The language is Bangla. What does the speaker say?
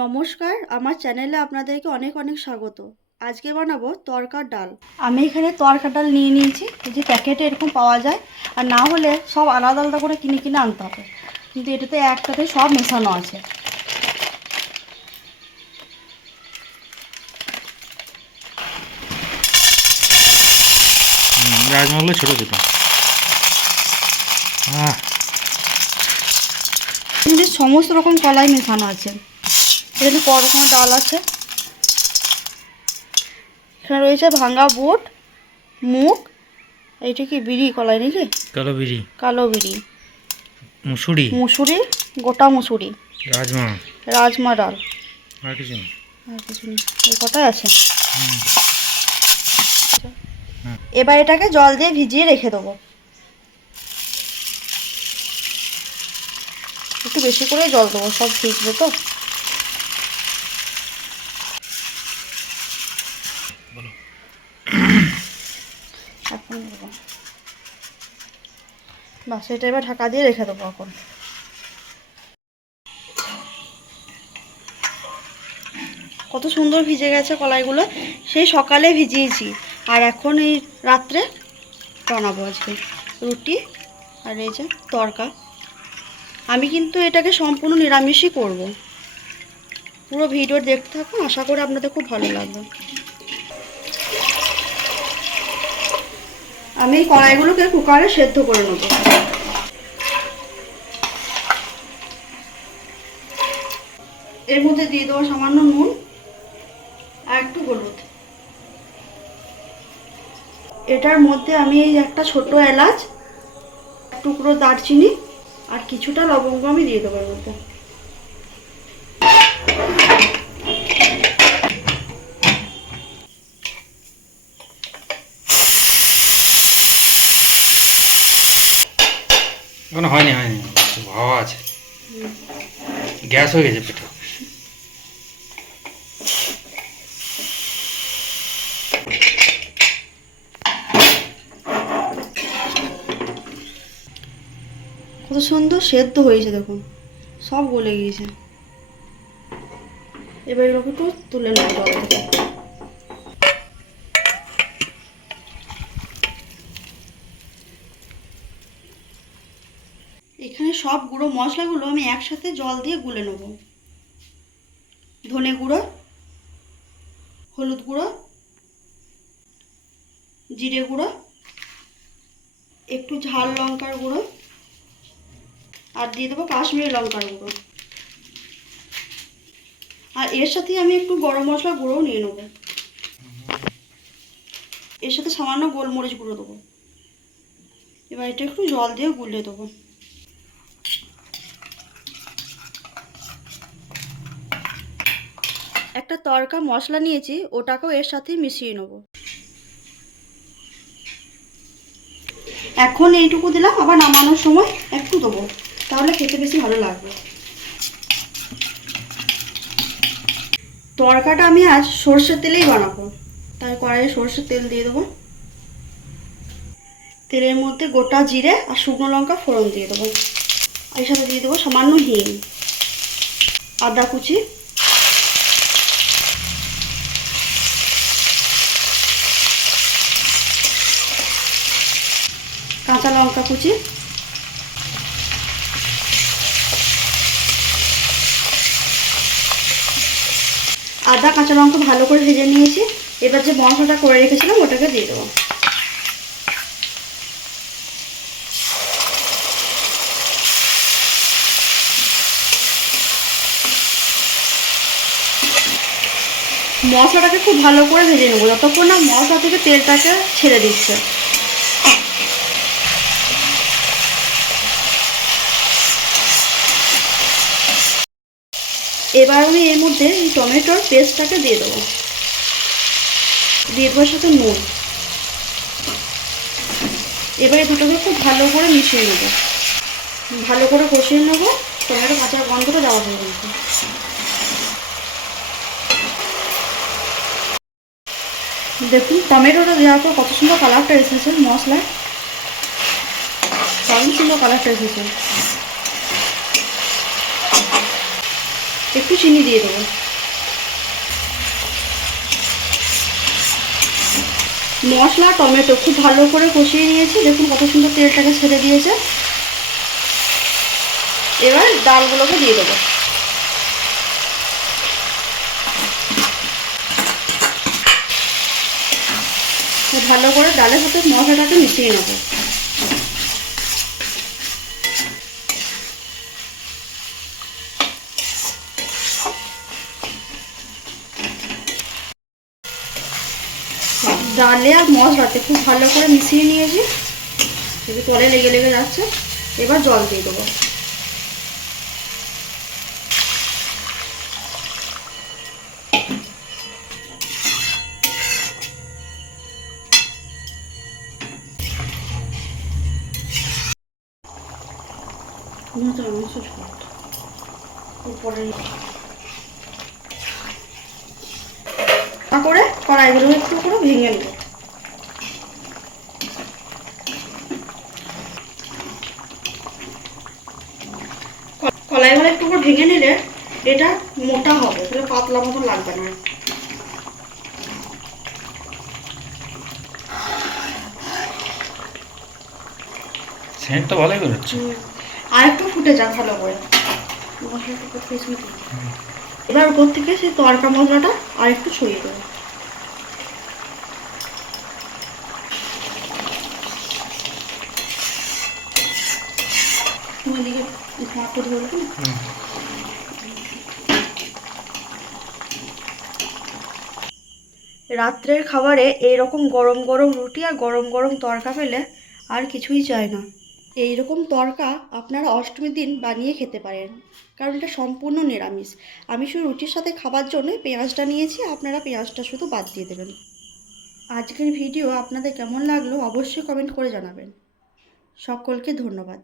নমস্কার আমার চ্যানেলে আপনাদেরকে অনেক অনেক স্বাগত। আজকে বানাবো তরকার ডাল। আমি এখানে তরকার ডাল নিয়ে নিয়েছি যে প্যাকেটে এরকম পাওয়া যায় আর না হলে সব আলাদা আলাদা করে কিনে কিনে আনতে হবে। কিন্তু এটাতে একটাতে সব মেশানো আছে। ছোটো ছোটো সমস্ত রকম কলাই মেশানো আছে। এখানে ক রকমের ডাল আছে। এখানে রয়েছে ভাঙা বুট মুগ এইটা কি বিড়ি কলাই নাকি? কালো বিড়ি। কালো বিড়ি। মুসুরি। মুসুরি গোটা মুসুরি। রাজমা। রাজমা ডাল। আর কিছু না। আর কিছু নেই এই কটাই আছে। এবার এটাকে জল দিয়ে ভিজিয়ে রেখে দেবো। একটু বেশি করে জল দেবো সব ভিজবে তো বলো। এখন দেবো বাস, এটা এবার ঢাকা দিয়ে রেখে দেবো এখন। কত সুন্দর ভিজে গেছে কলাইগুলো, সেই সকালে ভিজিয়েছি। আর এখন এই রাত্রে বানাবো আজকে রুটি আর এই যে তরকা। আমি কিন্তু এটাকে সম্পূর্ণ নিরামিষই করব। পুরো ভিডিও দেখতে থাকুন, আশা করি আপনাদের খুব ভালো লাগবে। আমি এই কড়াইগুলোকে কুকারে সেদ্ধ করে নেব। এর মধ্যে দিয়ে দেবো সামান্য নুন আর একটু হলুদ। এটার মধ্যে আমি এই একটা ছোট এলাচ টুকরো দারচিনি আর কিছুটা লবঙ্গ আমি দিয়ে দেবো এর মধ্যে এখনও হয়নি হয়নি একটু হাওয়া আছে গ্যাস হয়ে গেছে পিঠো। কত সুন্দর সেদ্ধ হয়েছে দেখুন, সব গলে গিয়েছে। এবার এগুলোকে একটু তুলে নেব জল থেকে এখানে সব গুঁড়ো মশলাগুলো আমি একসাথে জল দিয়ে গুলে নেব। ধনে গুঁড়ো, হলুদ গুঁড়ো, জিরে গুঁড়ো, একটু ঝাল লঙ্কার গুঁড়ো, আর দিয়ে দেবো কাশ্মীরি লঙ্কার গুঁড়ো। আর এর সাথে আমি একটু গরম মশলা গুঁড়োও নিয়ে নেব। এর সাথে সামান্য গোলমরিচ গুঁড়ো দেবো। এবার এটা একটু জল দিয়ে গুলিয়ে দেবো একটা তরকা, মশলা নিয়েছি, ওটাকেও এর সাথে মিশিয়ে নেব। এখন এইটুকু দিলাম, আবার নামানোর সময় একটু দেবো, তাহলে খেতে বেশি ভালো লাগবে। তরকাটা আমি আজ সর্ষের তেলেই বানাবো, তাই কড়াইয়ে সর্ষের তেল দিয়ে দেবো। তেলের মধ্যে গোটা জিরে আর শুকনো লঙ্কা ফোড়ন দিয়ে দেবো। এর সাথে দিয়ে দেবো সামান্য হিং, আদা কুচি কাঁচা লঙ্কা কুচি। আদা, কাঁচা লঙ্কা ভালো করে ভেজে নিয়েছি। এবার যে মশলাটা করে রেখেছিলাম, ওটাকে দিয়ে দেবো। মশলাটাকে খুব ভালো করে ভেজে নেব, যতক্ষণ না মশলা থেকে তেলটাকে ছেড়ে দিচ্ছে। এবার আমি এর মধ্যে এই টমেটোর পেস্টটাকে দিয়ে দেবো। দিয়ে দেওয়ার সাথে নুন। এবার এই দুটোকে খুব ভালো করে মিশিয়ে নেব। ভালো করে কষিয়ে নেব। টমেটো কাঁচা গন্ধটা যাওয়া পর্যন্ত দেখুন, টমেটোটা দেওয়ার পর কত সুন্দর কালারটা এসেছে মশলায় দারুণ সুন্দর কালারটা এসেছে। একটু চিনি দিয়ে দেবো। মশলা, টমেটো খুব ভালো করে কষিয়ে নিয়েছি। দেখুন কত সুন্দর তেলটাকে ছেড়ে দিয়েছে। এবার ডালগুলোকে দিয়ে দেবো। ভালো করে ডালের সাথে মশলাটাকে মিশিয়ে নেব। ডালে আর মশলাতে খুব ভালো করে মিশিয়ে নিয়েছি। যদি তলে লেগে লেগে যাচ্ছে। এবার জল দিয়ে দেবো। উপরে। করে কড়াইগুলো একটু করে ভেঙে নেব কলাইগুলো একটু করে ভেঙে নিলে এটা মোটা হবে তাহলে পাতলা মতো লাগবে না। সেন্ট তো ভালোই বেরোচ্ছে। আর একটু ফুটে যাক ভালো করে। মশলাটা এবার উপর থেকে সেই তরকা মশলাটা আর একটু ছড়িয়ে দেবো। তুমি এদিকে ধরবে না? রাত্রের খাবারে এইরকম গরম গরম রুটি আর গরম গরম তরকা পেলে আর কিছুই চায় না। এই রকম তরকা আপনারা অষ্টমীর দিন বানিয়ে খেতে পারেন, কারণ এটা সম্পূর্ণ নিরামিষ। আমি শুধু রুটির সাথে খাবার জন্য পেঁয়াজটা নিয়েছি, আপনারা পেঁয়াজটা শুধু বাদ দিয়ে দেবেন। আজকের ভিডিও আপনাদের কেমন লাগল অবশ্যই কমেন্ট করে জানাবেন। সকলকে ধন্যবাদ।